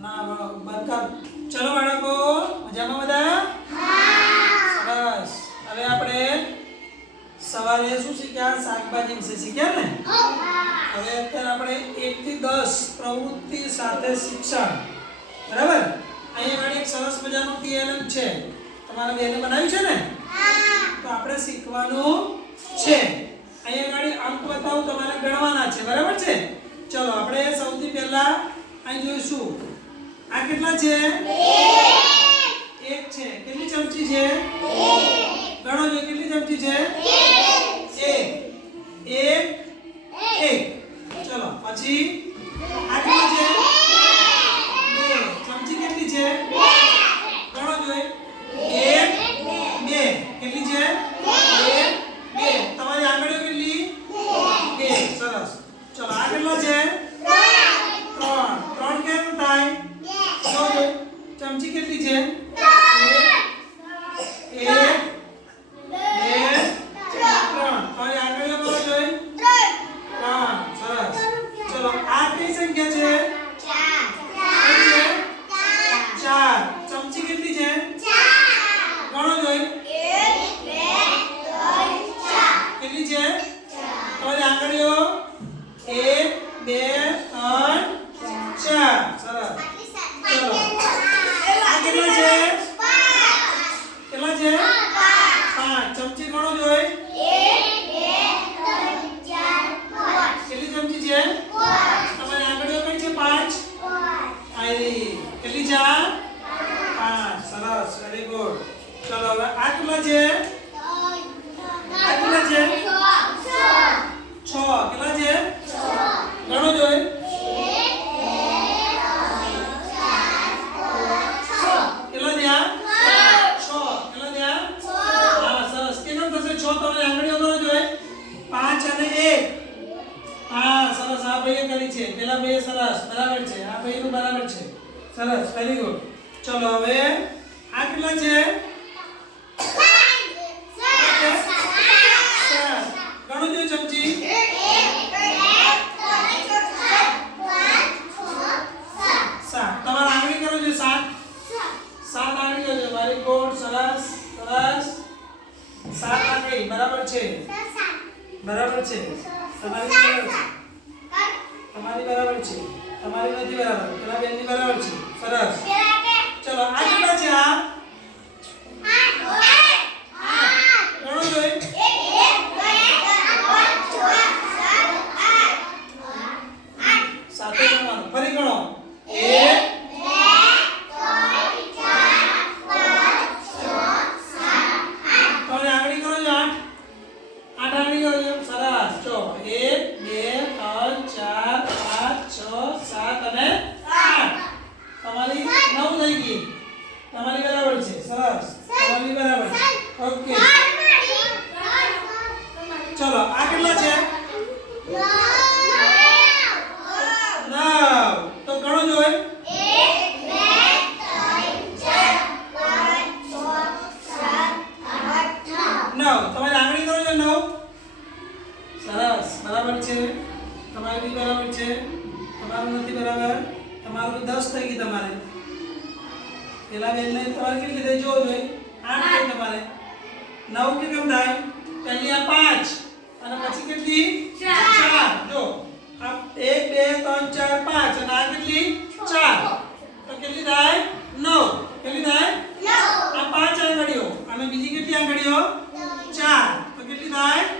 ના બંધ કર. ચલો બાળકો, મજામાં બધા? સરસ. હવે આપણે સવારે શું શીખ્યા? શાકભાજી વિશે શીખ્યા ને? હવે અત્યારે આપણે એક થી દસ પ્રવૃત્તિ સાથે શિક્ષણ. બરાબર? અહીંયા એક સરસ મજાનું ટીએલએમ છે. તમારા બેને બનાવ્યું છે ને? તો આપણે શીખવાનું છે. અહીંયા આગળ અંક બતાવું, તમારે ગણવાના છે. બરાબર છે? ચલો, આપણે સૌથી પહેલા અહીં જોઈશું. આ કેટલા છે? એક છે. કેટલી ચમચી છે ગણો જો કેટલી ચમચી છે એક એક એક ચલો પછી આ કેટલા છે બે ચમચી કેટલી છે ગણો જોઈએ એક બે કેટલી છે એક બે તમારી આંગળીઓ કેટલી બે સરસ ચલો આ કેટલા છે ત્રણ ત્રણ કેમ થાય જો જો ચમચી કેટલી છે એક એક બે ત્રણ તમારી આંગળીઓ કરો જોઈએ ત્રણ સરસ કઈ સંખ્યા છે ચાર ચમચી કેટલી છે ગણો જોઈ કેટલી છે તમારી આંગળીઓ એક બે ત્રણ ચાર સરસ ચલો આ કેટલા છે કેટલા છે પાંચ ચમચી ગણો જોઈ કેટલી ચમચી છે તમારી આંગળીઓ કઈ છે પાંચ આયરી કેટલી છે આ પાંચ સરસ વેરી ગુડ ચલો હવે આઠમાં છે? આઠમાં છે? છ. કેટલા છે? ગણો જોઈ કેટલા થયા? છ. કેટલા થયા? હા, સરસ. કેમ થશે? છ તમે આંગળીઓ કરો જોઈ પાંચ અને એક. હા, સરસ. આ ભાઈએ કરી છે. પેલા ભાઈએ સરસ. બરાબર છે. આ ભાઈનું બરાબર છે. સરસ. વેરી ગુડ ચલો હવે આ કેટલા છે સાત ગણો જો ચમચી સાત તમારા આંગળી કરો છો સાત સાત આંગળી કરજો વેરી ગુડ સરસ સરસ સાત આંગળી બરાબર છે. બરાબર છે. તમારી બરાબર છે. તમારી બરાબર છે. તમારી નથી બરાબર. પેલા બેનની બરાબર છે. સરસ. ચલો આ કેટલા છે આ ગણો જોઈ સાથે ગણવાનું ફરી ગણો એક તમારી આંગળી કરો છો આઠ આઠ આંગળી કરો છો સરસ જો એક બે ત્રણ ચાર પાંચ છ સાત અને આઠ તમારી નવ થઈ ગઈ તમારી બરાબર છે સરસ તમારી બરાબર છે ઓકે ચલો આ કેટલા છે નવ તો ગણો જોઈ નવ તમારી આંગળી કરો છો નવ સરસ બરાબર છે? તમારી બી બરાબર છે? તમારું નથી બરાબર? તમારું દસ થઈ ગઈ તમારે. પેલા બેનને તમારે કેટલી થઈ જોવો જોઈએ? આઠ થઈ તમારે. નવ કેમ થાય? પહેલી આ પાંચ. અને પછી કેટલી? ચાર. જો. આ એક બે ત્રણ ચાર પાંચ. અને આ કેટલી? ચાર. તો કેટલી થાય? નવ. કેટલી થાય? આ પાંચ આંગળીઓ. અને બીજી કેટલી આંગળીઓ? ચાર. તો કેટલી થાય?